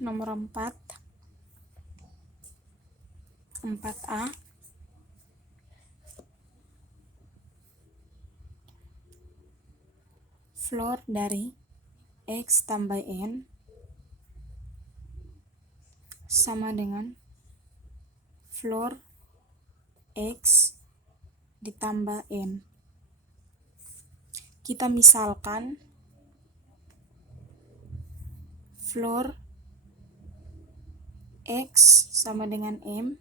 Nomor 4, 4A. Floor dari X tambah N sama dengan floor X ditambah N. Kita misalkan floor X sama dengan M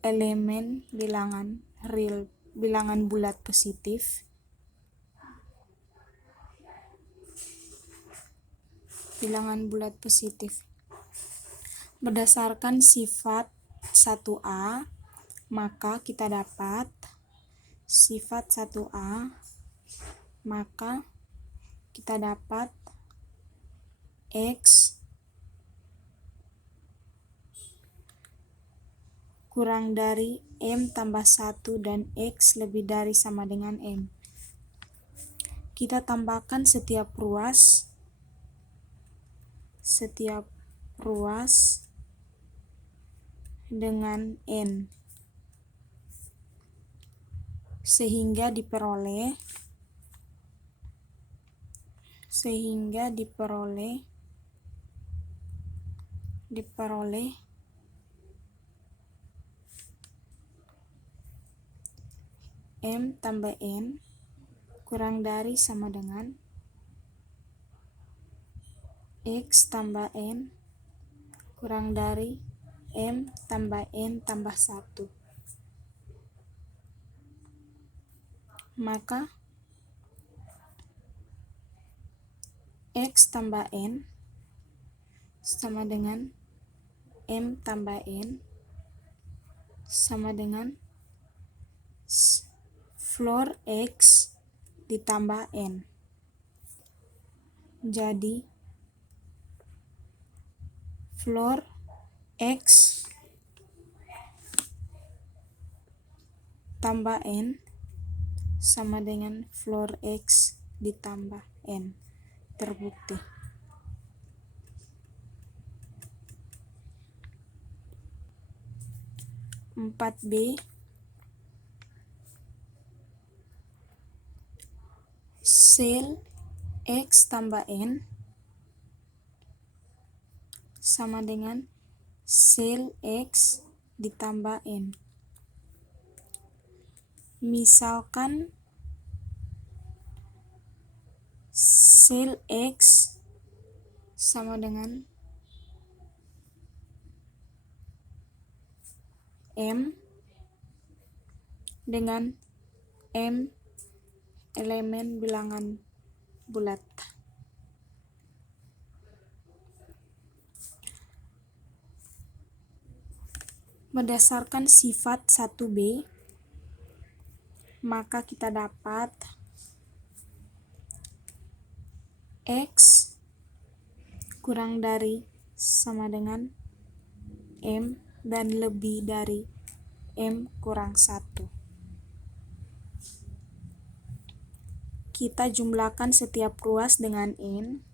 elemen bilangan real, bilangan bulat positif, berdasarkan sifat 1A, maka kita dapat sifat 1A, maka kita dapat X kurang dari M tambah 1 dan X lebih dari sama dengan M. Kita tambahkan setiap ruas dengan N sehingga diperoleh M tambah N kurang dari sama dengan X tambah N kurang dari M tambah N tambah 1. Maka X tambah N sama dengan M tambah N sama dengan floor X ditambah N. Jadi floor X tambah N sama dengan floor X ditambah N. Terbukti. Empat B, sel X tambah N sama dengan sel X ditambah N. Misalkan sel X sama dengan M dengan M elemen bilangan bulat. Berdasarkan sifat 1B, maka kita dapat X kurang dari sama dengan M dan lebih dari M kurang 1. Kita jumlahkan setiap ruas dengan N.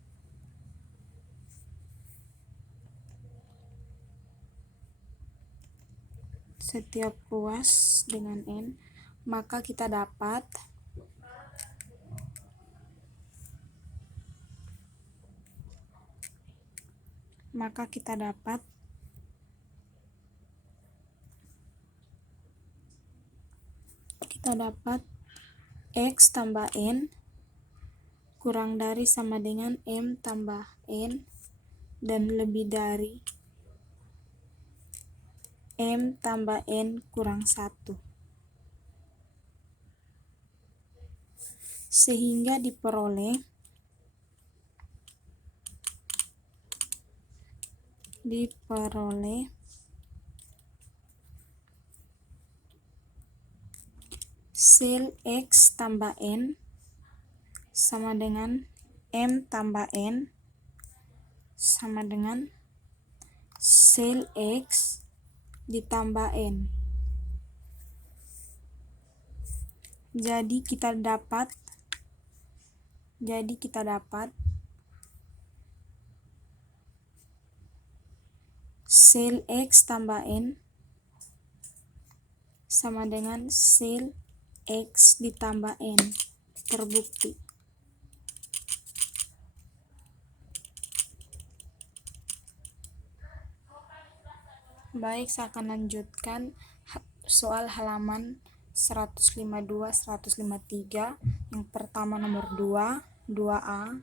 Maka kita dapat X tambah N kurang dari sama dengan M tambah N dan lebih dari M tambah N kurang 1. Sehingga diperoleh sel X tambah N sama dengan M tambah N sama dengan sel X ditambah N. Jadi kita dapat Jadi kita dapat sel X tambah N sama dengan sel X ditambah N. Terbukti. Baik, saya akan lanjutkan soal halaman 152-153. Yang pertama nomor 2, 2A.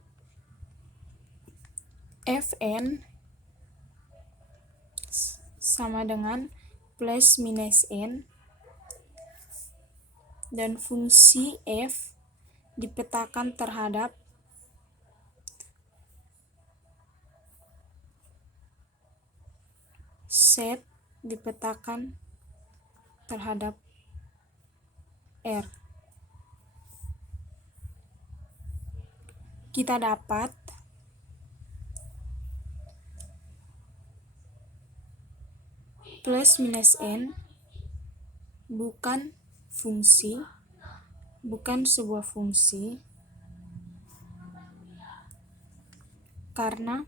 Fn sama dengan plus minus N dan fungsi F dipetakan terhadap set dipetakan terhadap R. Kita dapat plus minus N bukan sebuah fungsi karena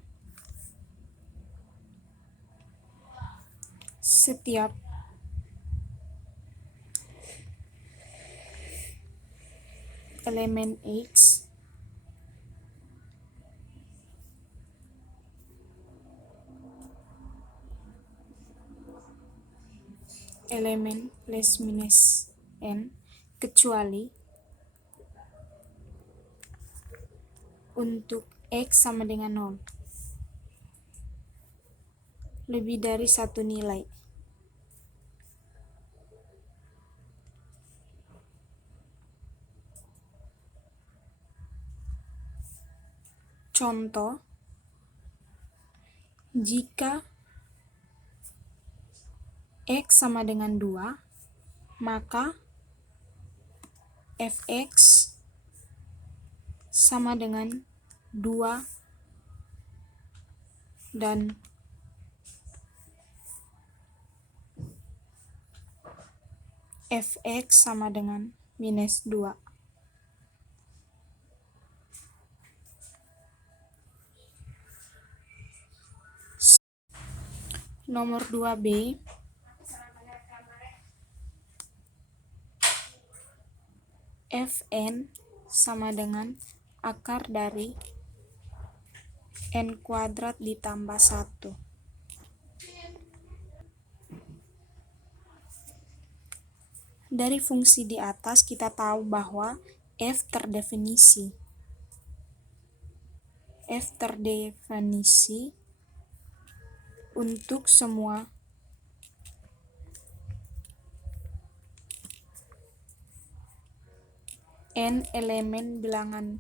setiap elemen X elemen plus minus N kecuali untuk X sama dengan 0 lebih dari satu nilai. Contoh, jika X sama dengan 2, maka Fx sama dengan 2 dan Fx sama dengan minus 2. Nomor 2B, Fn sama dengan akar dari N kuadrat ditambah 1. Dari fungsi di atas kita tahu bahwa F terdefinisi untuk semua N elemen bilangan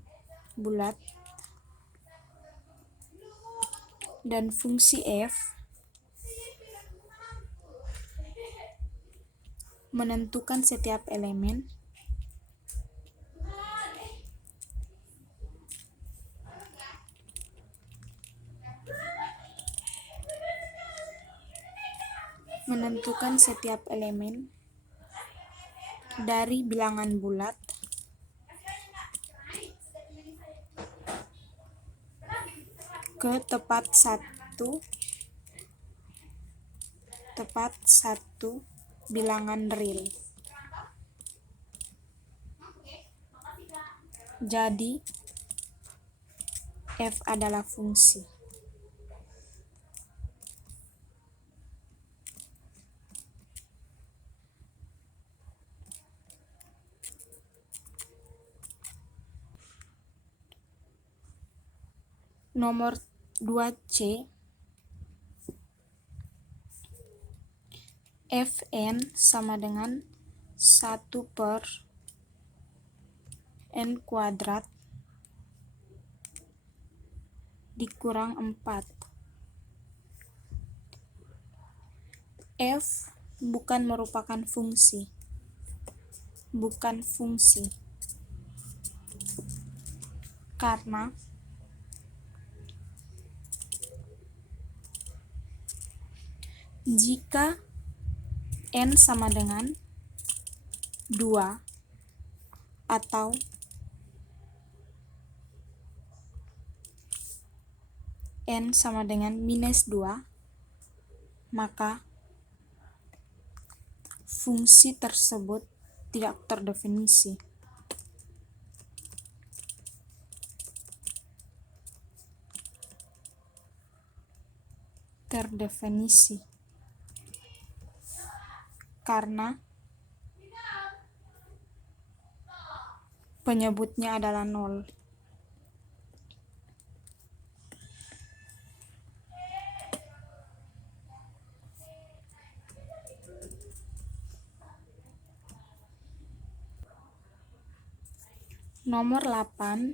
bulat dan fungsi F menentukan setiap elemen dari bilangan bulat ke tepat satu bilangan real. Jadi F adalah fungsi. Nomor 2C, Fn sama dengan 1 per N kuadrat dikurang 4. F bukan merupakan fungsi. Karena jika N sama dengan 2 atau N sama dengan -2, maka fungsi tersebut tidak terdefinisi. Karena penyebutnya adalah 0. Nomor 8,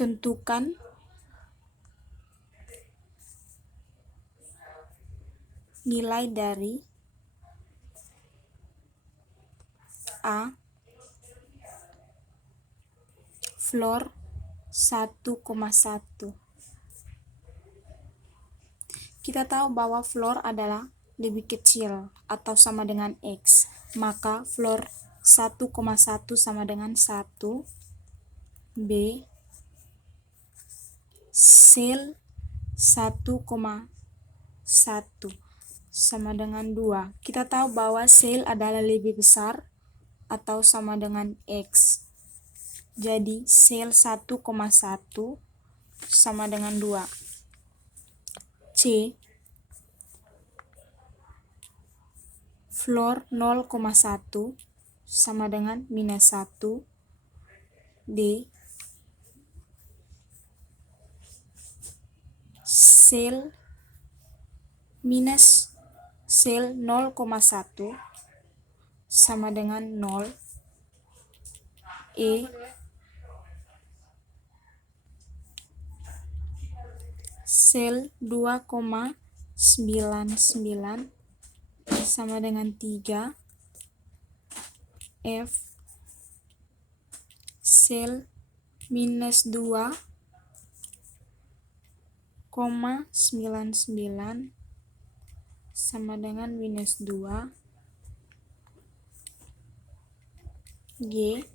tentukan nilai dari A floor 1,1. Kita tahu bahwa floor adalah lebih kecil atau sama dengan X, maka floor 1,1 sama dengan 1. B sel 1,1 sama dengan 2. Kita tahu bahwa sel adalah lebih besar atau sama dengan X. Jadi sel 1,1 sama dengan 2. C floor 0,1 sama dengan -1. D sel 0,1 sama dengan 0. E sel 2,99 sama dengan 3. F sel -2,99 sama dengan -2. G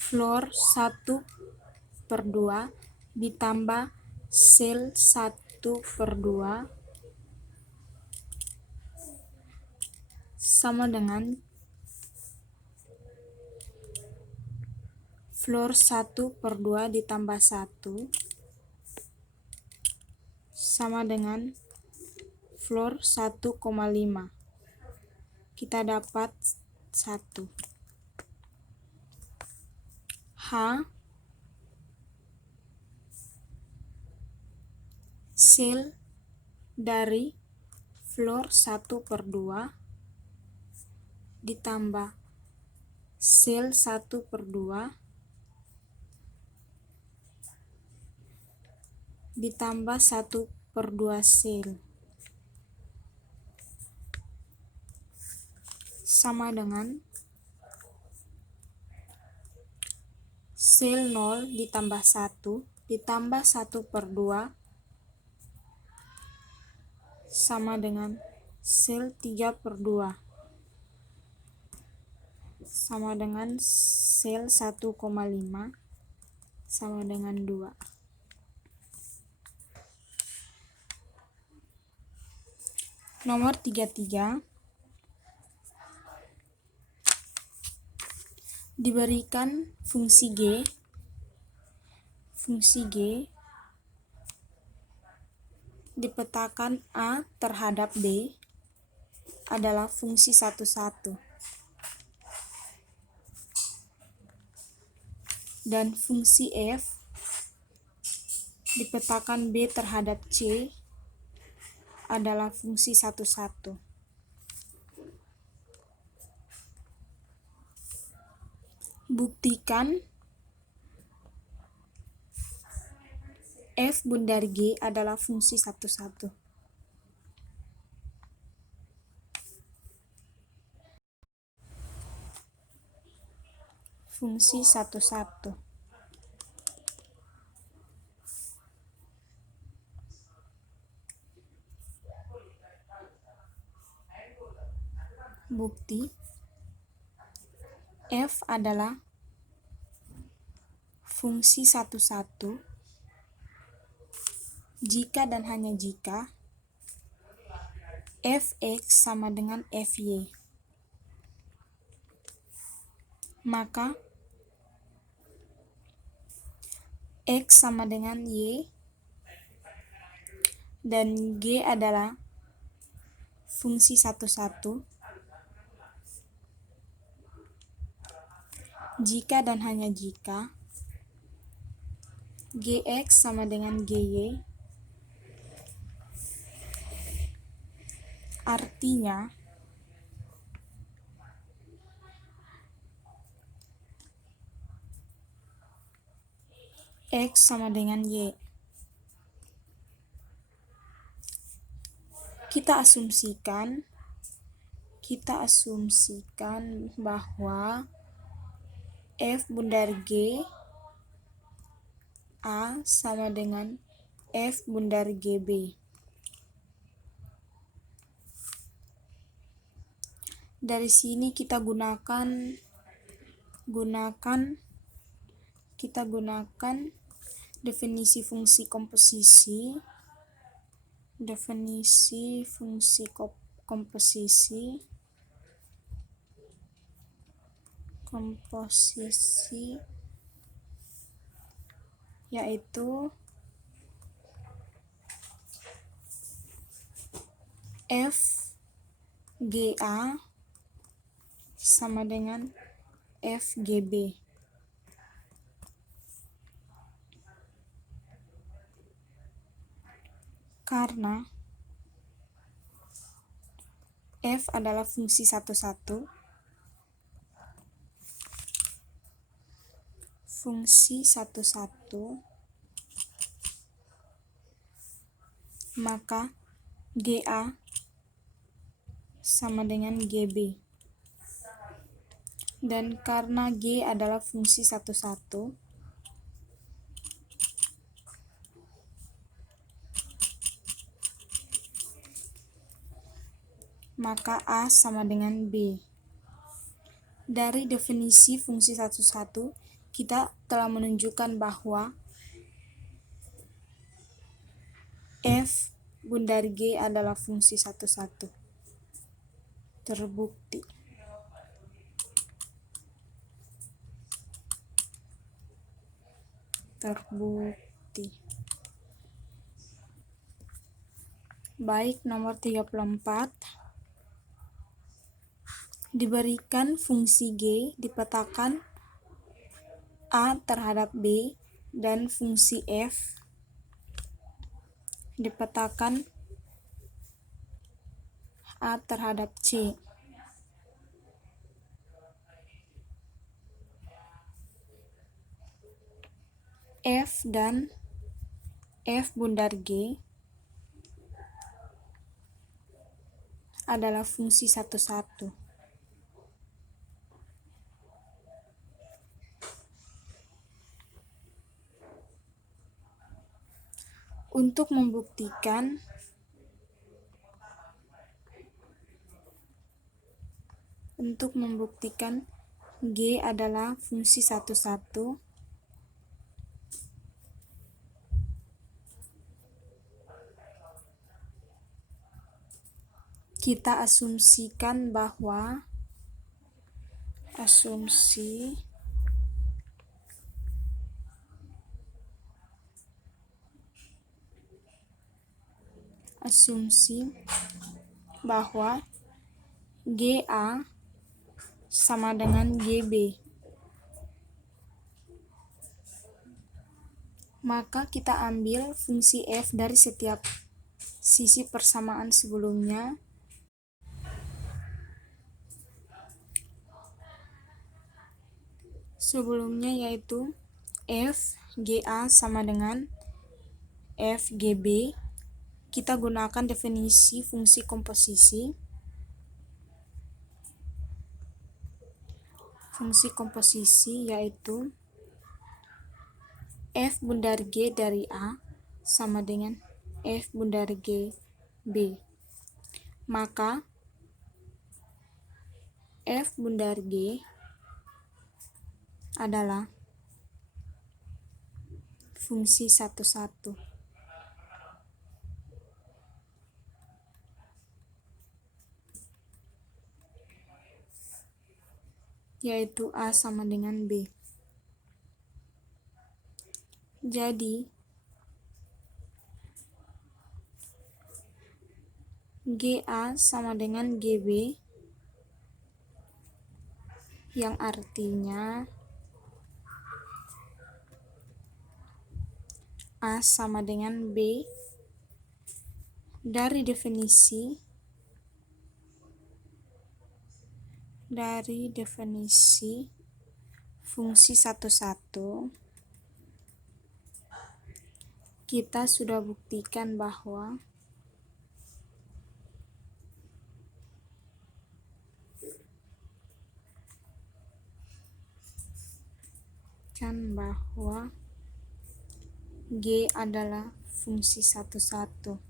floor 1/2 ditambah sel 1/2 sama dengan floor 1/2 ditambah 1 sama dengan floor 1,5. Kita dapat 1. H sel dari floor 1/2 ditambah sel 1/2 ditambah 1/2 sel sama dengan sel 0 ditambah 1 ditambah 1/2 sama dengan sel 3/2 sama dengan sel 1,5 sama dengan 2. Nomor 33, diberikan fungsi G. Fungsi G dipetakan A terhadap B adalah fungsi 1,1. Dan fungsi F dipetakan B terhadap C adalah fungsi 1,1. Buktikan F bundar G adalah fungsi 1,1. Fungsi 1,1. Bukti F adalah fungsi satu-satu jika dan hanya jika f(x) sama dengan fy. Maka x sama dengan y dan g adalah fungsi satu-satu jika dan hanya jika gx sama dengan gy, artinya x sama dengan y. Kita asumsikan bahwa f bundar g A sama dengan f bundar gb. Dari sini kita gunakan definisi fungsi komposisi. Yaitu f ga sama dengan f gb. Karena f adalah fungsi satu-satu, maka ga sama dengan gb. Dan karena g adalah fungsi satu-satu, maka a sama dengan b. Dari definisi fungsi satu-satu, kita telah menunjukkan bahwa f bundar g adalah fungsi satu-satu. Terbukti. Baik, nomor 34. Diberikan fungsi g dipetakan a terhadap b dan fungsi f dipetakan a terhadap c. F dan f bundar g adalah fungsi satu-satu. Untuk membuktikan g adalah fungsi satu-satu, kita asumsikan bahwa GA sama dengan GB. Maka kita ambil fungsi f dari setiap sisi persamaan sebelumnya. Yaitu f GA sama dengan f GB. Kita gunakan definisi fungsi komposisi. Yaitu f bundar G dari A sama dengan f bundar G B. Maka f bundar G adalah fungsi satu-satu, yaitu A sama dengan B. Jadi, GA sama dengan GB, yang artinya A sama dengan B dari definisi fungsi satu-satu. Kita sudah buktikan bahwa G adalah fungsi satu-satu.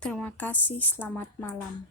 Terima kasih, selamat malam.